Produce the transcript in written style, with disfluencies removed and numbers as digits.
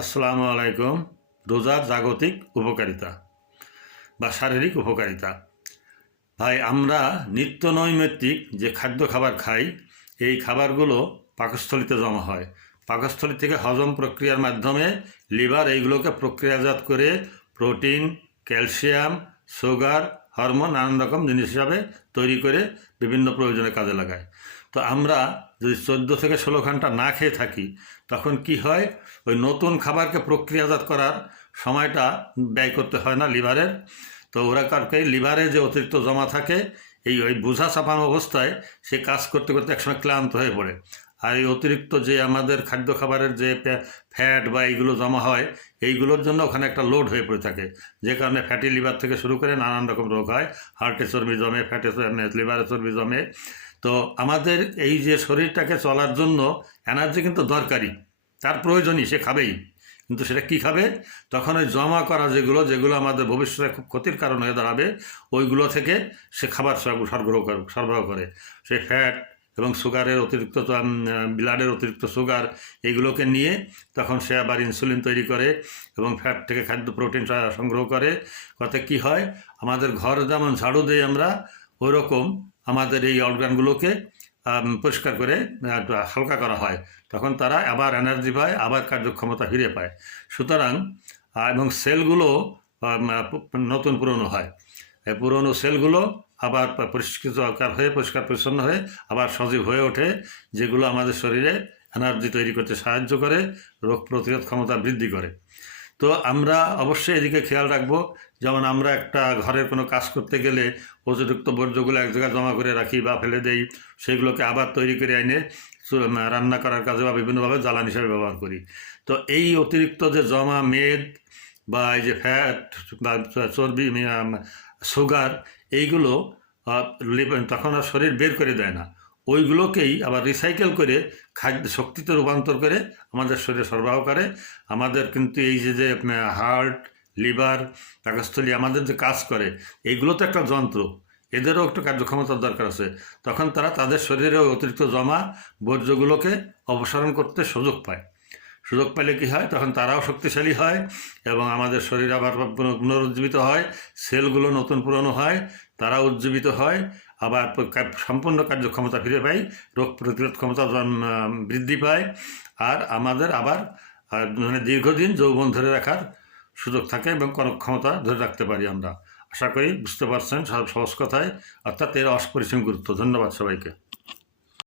আসসালামু আলাইকুম। রোজার জাগতিক উপকারিতা বা শারীরিক উপকারিতা। ভাই, আমরা নিত্য নৈমিত্তিক যে খাদ্য খাবার খাই, এই খাবারগুলো পাকস্থলিতে জমা হয়। পাকস্থলী থেকে হজম প্রক্রিয়ার মাধ্যমে লিভার এইগুলোকে প্রক্রিয়াজাত করে প্রোটিন, ক্যালসিয়াম, সুগার, হরমোন নানান রকম জিনিস হিসাবে তৈরি করে বিভিন্ন প্রয়োজনে কাজে লাগায়। তো আমরা যদি 14 থেকে 16 ঘন্টা না খেয়ে থাকি, তখন কি হয়, ওই নতুন খাবারকে প্রক্রিয়াজাত করার সময়টা ব্যয় করতে হয় না লিভারের। তো ওরা কারকে লিভারে যে অতিরিক্ত জমা থাকে, ওই বোঝা চাপানো অবস্থায় সে কাজ করতে করতে একসময় ক্লান্ত হয়ে পড়ে। আর এই অতিরিক্ত যে আমাদের খাদ্য খাবারের যে ফ্যাট বা এইগুলো জমা হয়, এইগুলোর জন্য ওখানে একটা লোড হয়ে পড়ে থাকে, যে কারণে ফ্যাটি লিভার থেকে শুরু করে নানান রকম রোগ হয়। হার্টে চর্বি জমে, ফ্যাটে লিভারে চর্বি জমে। তো আমাদের এই যে শরীরটাকে চলার জন্য এনার্জি কিন্তু দরকারি, তার প্রয়োজনই, সে খাবেই। কিন্তু সেটা কী খাবে? তখন ওই জমা করা যেগুলো আমাদের ভবিষ্যতে খুব ক্ষতির কারণ হয়ে দাঁড়াবে, ওইগুলো থেকে সে খাবার সরবরাহ করে। সে ফ্যাট এবং সুগারের অতিরিক্ত ব্লাডের অতিরিক্ত সুগার এইগুলোকে নিয়ে তখন সে আবার ইনসুলিন তৈরি করে এবং ফ্যাট থেকে খাদ্য প্রোটিন সংগ্রহ করে। কথা কী হয়, আমাদের ঘর যেমন ঝাড়ু দিই আমরা, ওই রকম আমাদের এই অর্গানগুলোকে পরিষ্কার করে হালকা করা হয়। তখন তারা আবার এনার্জি পায়, আবার কার্যক্ষমতা ফিরে পায়। সুতরাং এবং সেলগুলো নতুন পুরনো হয়। এই পুরনো সেলগুলো আবার পরিষ্কার হয়ে পরিষ্কার পরিচ্ছন্ন হয়ে আবার সজীব হয়ে ওঠে, যেগুলো আমাদের শরীরে এনার্জি তৈরি করতে সাহায্য করে, রোগ প্রতিরোধ ক্ষমতা বৃদ্ধি করে। তো আমরা অবশ্যই এদিকে খেয়াল রাখবো। যেমন আমরা একটা ঘরের কোনো কাজ করতে গেলে অতিরিক্ত বর্জ্যগুলো এক জায়গায় জমা করে রাখি বা ফেলে দেই, সেগুলোকে আবার তৈরি করে এনে রান্না করার কাজে বা বিভিন্নভাবে জ্বালানি হিসেবে ব্যবহার করি। তো এই অতিরিক্ত যে জমা মেদ বা এই যে ফ্যাট বা চর্বি, সুগার, এইগুলো তখন আর শরীর বের করে দেয় না। ওইগুলোকেই আবার রিসাইকেল করে খাদ্য শক্তিতে রূপান্তর করে আমাদের শরীরে সরবরাহ করে। আমাদের কিন্তু এই যে হার্ট, লিভার, পাকস্থলী আমাদের যে কাজ করে, এইগুলো তো একটা যন্ত্র, এদেরও একটু কার্যক্ষমতার দরকার আছে। তখন তারা তাদের শরীরে অতিরিক্ত জমা বর্জ্যগুলোকে অপসারণ করতে সুযোগ পায়। সুযোগ পেলে কী হয়, তখন তারাও শক্তিশালী হয় এবং আমাদের শরীর আবার পুনরুজ্জীবিত হয়, সেলগুলো নতুন পুরনো হয়, তারা উজ্জীবিত হয়, আবার সম্পূর্ণ কার্যক্ষমতা ফিরে পাই, রোগ প্রতিরোধ ক্ষমতা বৃদ্ধি পায়, আর আমাদের আবার দীর্ঘদিন যৌবন ধরে রাখার সুযোগ থাকে এবং কর্মক্ষমতা ধরে রাখতে পারি আমরা। আশা করি বুঝতে পারছেন সহজ কথায়, অর্থাৎ এর অপরিসীম গুরুত্ব। ধন্যবাদ সবাইকে।